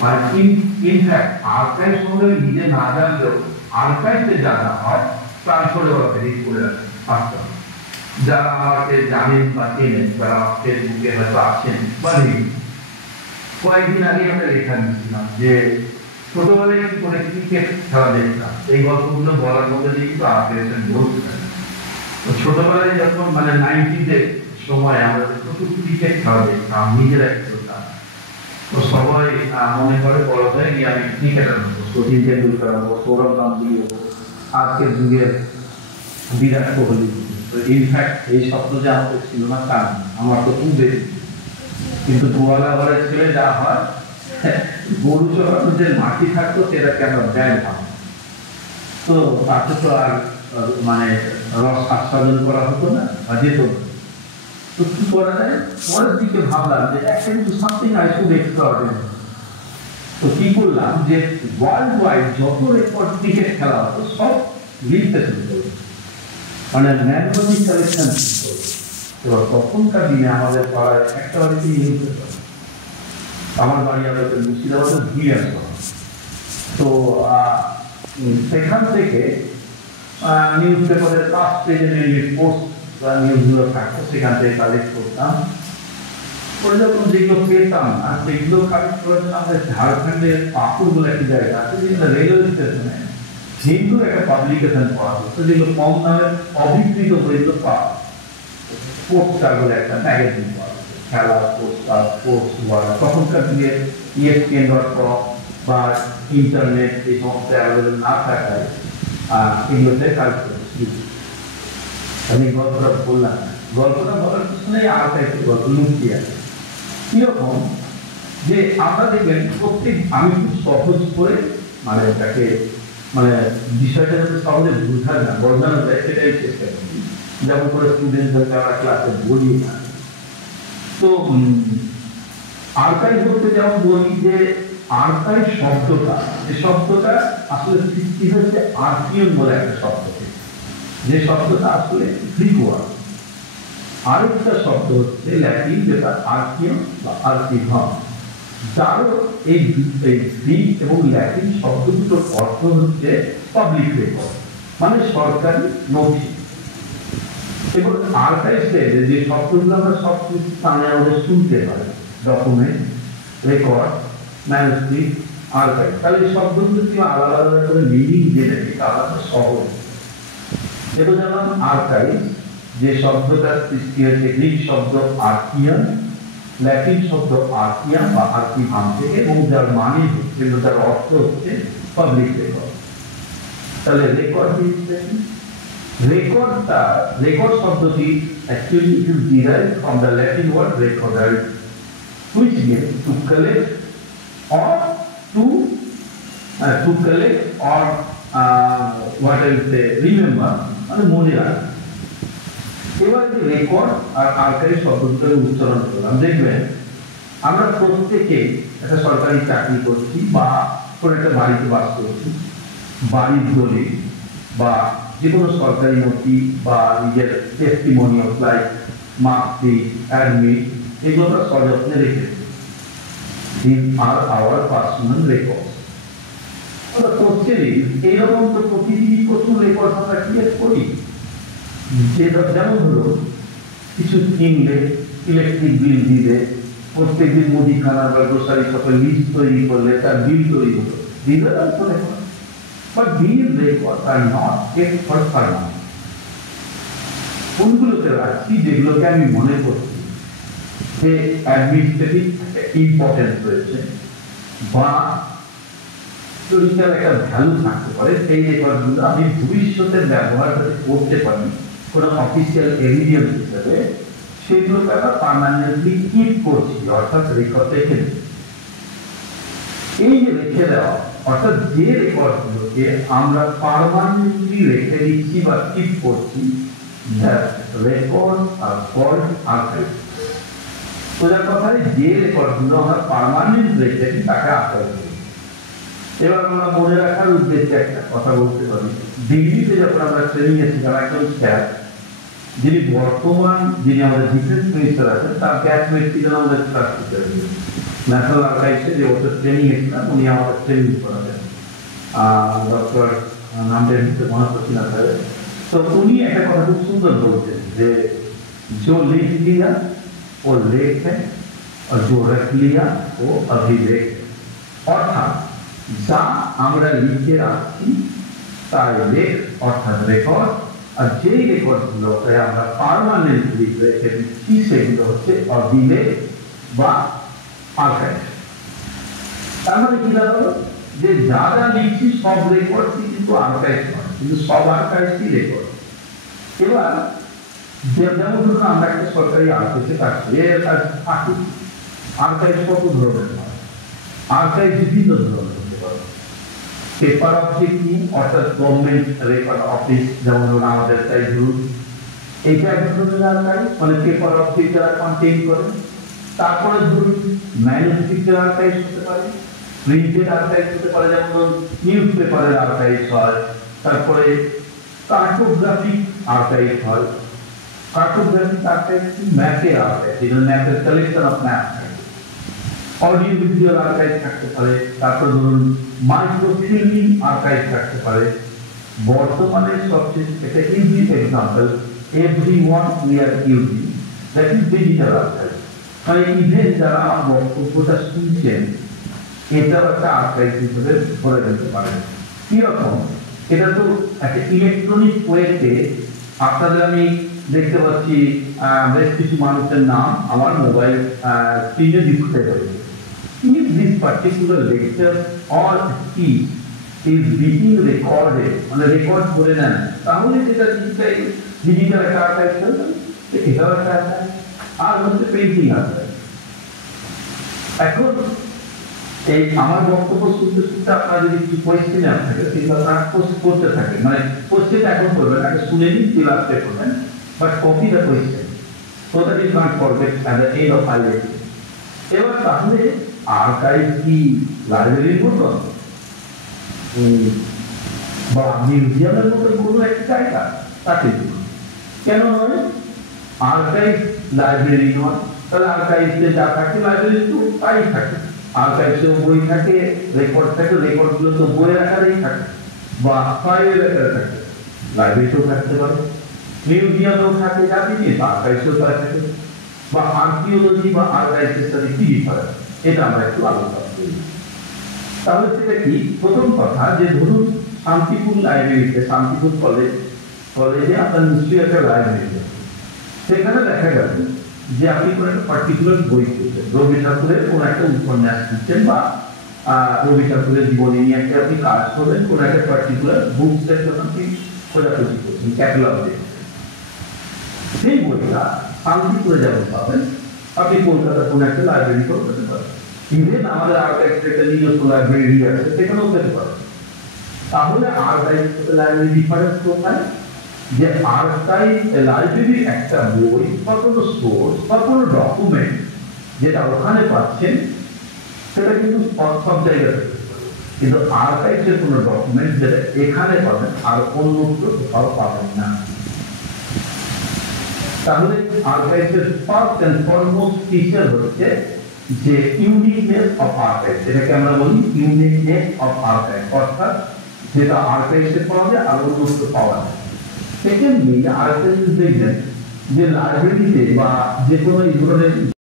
মানে in fact archive সম্বন্ধে নিজে না জানলেও আর্কাইভে জানা হয় ট্রান্সফারে ওরা এডিট করে রাখে পাঁচটা। যারা আমাকে জানেন বা চেনেন, যারা ফেসবুকে হয়তো আছেন বা নেই, কয়েকদিন আগে আমরা লেখা দিচ্ছিলাম যে ছোটবেলায় কি করে ক্রিকেট খেলা দেখতাম, এই গল্পগুলো বলার মধ্যে দিয়ে কিন্তু আর্কাইভেশন বলতে পারে। তো ছোটবেলায় যখন মানে 90s সময় আমরা প্রচুর ক্রিকেট খেলা দেখতাম, নিজেরা খেলতাম, তো সবাই মনে করে বড় হয়ে গিয়ে আমি ক্রিকেটার হবো, সচিন তেন্ডুলকার হবো, সৌরভ গান্ধী হবো, আজকের যুগের বিরাট কোহলি। তো ইনফ্যাক্ট এই শব্দ যে আমাদের ছিল না তা না, আমার তো খুব বেশি। কিন্তু গোয়ালা ঘরের ছেলে যা হয়, গরু চড়ানোর যে মাটি থাকতো সেটাকে আমরা ব্যাগ ভাবো, তো তাতে তো আর মানে রস আস্বাদন করা হতো না বা যেত না। তো কি করা যায়, পরের দিকে ভাবলাম যে actually something I should extraordinary. তো কি করলাম যে ওয়ার্ল্ড ওয়াইড যত রেকর্ড ক্রিকেট খেলা হতো সব লিখতে শুরু করলাম, মানে ম্যানুয়ালি কালেকশন শুরু করলাম। এবার তখনকার দিনে আমাদের পাড়ায় একটা বাড়িতে নিউজ পেপার, আমার বাড়ি আমাদের মুর্শিদাবাদের ভিলেজ। তো সেখান থেকে নিউজ পেপারের লাস্ট পেজে মেনলি পোস্ট বা নিউজগুলো থাকতো, সেখান থেকে কালেক্ট করতাম। পরে যখন যেগুলো পেতাম না সেগুলো কালেক্ট করার জন্য আমাদের ঝাড়খণ্ডের পাকুর বলে একটি জায়গা আছে, যেগুলো রেলওয়ে স্টেশনে হিন্দু একটা পাবলিকেশন পড়া হতো, যেগুলো কম দামে অবিকৃত বইগুলো পাওয়া, পোস্টার বলে একটা ম্যাগাজিন পাওয়া, খেলা পোস্টার, স্পোর্টস ওয়ার্ল্ড। তখনকার দিনে ESPN.com বা ইন্টারনেট এই সমস্ত অ্যাভেলেবল না থাকায় এগুলোতে কাজ করছি। আমি গল্পটা বললাম, গল্পটা বলার পিছনে আর্কাইভের গল্প লুকিয়ে আছে। কিরকম যে আমরা দেখবেন প্রত্যেক, আমি খুব সহজ করে মানে এটাকে মানে বিষয়টা যাতে সহজে বোঝানো যায় সেটাই চেষ্টা করি, যেমন করে স্টুডেন্টদেরকে আমরা ক্লাসে বলি না। তো আর্কাইভ বলতে যেমন বলি যে আর্কাইভ শব্দটা, এই শব্দটা আসলে সৃষ্টি হচ্ছে আর্কিয়ন বলে একটা শব্দ থেকে, যে শব্দটা আসলে গ্রিক ওয়ার্ড। আরেকটা শব্দ হচ্ছে ল্যাটিন, যেটা আর্কিয়ন বা আর্কিভম, যারও এই গ্রিক এবং ল্যাটিন শব্দ দুটোর অর্থ হচ্ছে পাবলিক রেকর্ড, মানে সরকারি নথি। এবং আর্কাইভে যে শব্দগুলো আমরা সব স্থানে আমাদের শুনতে পাই, ডকুমেন্ট, রেকর্ড, ম্যানুস্ক্রিপ্ট, আর্কাইভ, তাহলে এই শব্দগুলো কি আলাদা আলাদা করে মিনিং দিয়ে দেয়, আলাদা সহজ। এটা যেমন আর্কাইভ, যে শব্দটার সৃষ্টি হয়েছে গ্রিক শব্দ আর্কিয়ান, ল্যাটিন শব্দ আর্কিয়া বা আর্কিভাম থেকে, এবং যার মানে হচ্ছে, যার অর্থ হচ্ছে পাবলিক রেকর্ড। তাহলে রেকর্ড রেকর্ডটা, রেকর্ড শব্দটি actually it is derived from the Latin word recorder, which means to collect or to collect or what I say remember, মানে মনে রাখা। এবার যে রেকর্ড আর আর্কাইভ শব্দ দুটোর উচ্চারণ করলাম, দেখবেন আমরা প্রত্যেকে একটা সরকারি চাকরি করছি বা কোনো একটা বাড়িতে বাস করছি, বাড়ির দলিল বা যে কোনো সরকারি নথি বা নিজের টেস্টিমোনিয়াল লাইক মার্কশিট, অ্যাডমিট, এগুলো আমরা সযত্নে রেখেছি। These are our personal records. The question is, এরকম তো প্রতিদিনই প্রচুর রেকর্ড আমরা ক্রিয়েট করি, যেটা যেমন হলো কিছু কিনলে, ইলেকট্রিক বিল দিলে, প্রত্যেকদিন মুদিখানা বা গ্রোসারি শপের লিস্ট তৈরি করলে তার বিল তৈরি হলো, these are also records. But these records are not kept for permanent. কোনগুলোতে রাখছি যেগুলোকে আমি মনে করছি যে অ্যাডমিনিস্ট্রেটিভ ইম্পর্টেন্স রয়েছে বা হিস্টোরিক্যাল একটা ভ্যালু থাকতে পারে, সেই রেকর্ডগুলো আমি ভবিষ্যতের ব্যবহার করতে পারি কোনো অফিসিয়াল এভিডেন্স হিসেবে, সেগুলোকে আমরা পার্মানেন্টলি কিপ করছি, অর্থাৎ রেকর্ড রেখে দিচ্ছি। এই যে রেখে দেওয়া, অর্থাৎ যে রেকর্ডগুলোকে আমরা পার্মানেন্টলি রেখে দিচ্ছি বা কিপ করছি, that records are called archives. সোজা কথায় যে রেকর্ডগুলো আমরা পার্মানেন্ট রেখেছি তাকে আর্কাইভ বলি। এবার আমরা মনে রাখার উদ্দেশ্যে একটা কথা বলতে পারি, ডিগ্রিতে যখন আমরা ট্রেনিং এ ছিলাম, একজন স্যার যিনি বর্তমান যিনি আমাদের ডিফেন্স মিনিস্টার আছেন তার ক্যাবিনেট ছিলেন আমাদের ট্রাস্টি ন্যাশনাল আর্কাইভসে যে ওটা ট্রেনিং এসেছিলাম উনি আমাদের ট্রেনিং করাতেন ডক্টর নামটা মনে পড়ছি না স্যার। তো উনি একটা কথা খুব সুন্দর বলছেন যে जो लिख लिया वो लेख है और जो रख लिया वो अभिलेख है। অর্থাৎ যা আমরা লিখে রাখছি তার লেখ অর্থাৎ রেকর্ড, আর যেই রেকর্ডগুলো আমরা পার্মানেন্টলি রেখে দিচ্ছি সেগুলো হচ্ছে অভিলেখ বা আর্কাইভ। তার মানে কি দাঁড়ালো যে যা যা লিখছি সব রেকর্ডই কিন্তু আর্কাইভ নয়, কিন্তু সব আর্কাইভই রেকর্ড। এবার যেমন ধরুন আমরা একটা সরকারি আর্কাইভে কাজ করি, এর কাজ থাকি। আর্কাইভ কত ধরনের হয়? আর্কাইভ বিভিন্ন ধরনের হতে পারে। পেপার অবজেক্ট নিয়ে অর্থাৎ গভর্নমেন্ট রেকর্ড অফিস, যেমন ধরুন আমাদের তাই ধরুন এইটা এক ধরনের আর্কাইভ, মানে পেপার অবজেক্ট যারা কন্টেইন করে। তারপরে ধরুন ম্যানুস্ক্রিপ্টের আর্কাইভ হতে পারে, প্রিন্টেড আর্কাইভ হতে পারে, যেমন নিউজ পেপারের আর্কাইভ হয়। তারপরে কার্টোগ্রাফিক আর্কাইভ হয়। কার্টোগ্রাফিক আর্কাইভ ম্যাপের আর্কাইভ, যেটা ম্যাপের কালেকশন অফ ম্যাপ থাকে। অডিও ভিজুয়াল আর্কাইভ থাকতে পারে। তারপর ধরুন মাইক্রোফিল্মিং আর্কাইভ থাকতে পারে। বর্তমানে সবচেয়ে একটা easy example everyone we are using, that is digital archive. মানে ইভেন যারা আমার বক্তব্যটা শুনছেন এটাও একটা আর্কাইভ হিসেবে ধরে নিতে পারে। কিরকম? এটা তো একটা ইলেকট্রনিক ওয়েতে আপনাদের আমি দেখতে পাচ্ছি বেশ কিছু মানুষের নাম আমার মোবাইল স্ক্রিনে ডিসপ্লে হয়েছে। If this particular lecture or speech is being recorded, মানে রেকর্ড করে নেন, তাহলে সেটা ডিজিটাল একটা আর্কাইভ চলবে, এটাও একটা আর্কাইভ। আর হচ্ছে পেন্টিং আর্কাইভ। এখন এই আমার বক্তব্য শুনতে শুনতে আপনারা যদি কিছু কোয়েশ্চেন থাকে সেগুলো আপনারা পোস্ট করতে থাকেন, মানে কোয়েশ্চেন এখন করবেন, আগে শুনে নিন, ক্লাসে করবেন, but copy the question so that you can't forget at the end of my lecture. এবার তাহলে আর্কাইভ কি লাইব্রেরির মতো বা মিউজিয়ামের মতো কোনো একটা জায়গা? তাকে কেন নয়? আর্কাইভ লাইব্রেরি নয়, তাহলে আর্কাইভে যা থাকে লাইব্রেরি তো তাই থাকে। আর্কাইভেও বই থাকে, রেকর্ড থাকে, রেকর্ডগুলো তো বইয়ের আকারেই থাকে বা ফাইলের আকারে থাকে। লাইব্রেরিতেও থাকতে পারে, মিউজিয়ামেও থাকে, যা জিনিস আর্কাইভেও থাকে। বা আর্কিওলজি বা আর্কাইভের সাথে কি ডিফারেন্স, এটা আমরা একটু আলোচনা করি। তাহলে সেটা কি? প্রথম কথা যে ধরুন শান্তিপুর লাইব্রেরিতে, শান্তিপুর কলেজে আপনার নিশ্চয়ই একটা লাইব্রেরি, সেখানে দেখা গেল যে আপনি কোনো একটা পার্টিকুলার বই খুঁজছেন, রবি ঠাকুরের কোনো একটা উপন্যাস খুঁজছেন বা রবি ঠাকুরের জীবনী নিয়ে একটা আপনি কাজ করবেন, কোনো একটা পার্টিকুলার বুক সেকশন আপনি খোঁজাখুঁজি করছেন, ক্যাটালগ দেখছেন। সেই বইটা শান্তিপুরে যেমন পাবেন, আপনি কলকাতার কোনো একটা লাইব্রেরিতেও পেতে পারেন। ইভেন আমাদের আর্কাইভস একটা নিজস্ব লাইব্রেরি আছে, সেখানেও পেতে পারেন। তাহলে আর্কাইভস লাইব্রেরি ডিফারেন্স কোথায়? যে আর্কাইভ লাইব্রেরির একটা বই বা কোনো সোর্স বা কোনো ডকুমেন্ট যেটা ওখানে পাচ্ছেন সেটা কিন্তু সব জায়গায়, কিন্তু আর্কাইভসের কোনো ডকুমেন্ট যেটা এখানে পাবেন আর অন্যত্র কোথাও পাবেন না। তাহলে আর্কাইভের ফার্স্ট এন্ড ফরমোস্ট ফিচার হচ্ছে যে ইউনিকনেস অফ আর্কাইভ, এটাকে আমরা বলি ইউনিকনেস অফ আর্কাইভ, অর্থাৎ যেটা আর্কাইভে পাওয়া যায় আর অন্যত্র পাওয়া যায়। সেকেন্ডলি আর্কাইভ দেখবেন যে লাইব্রেরিতে বা যে কোনো এই ধরনের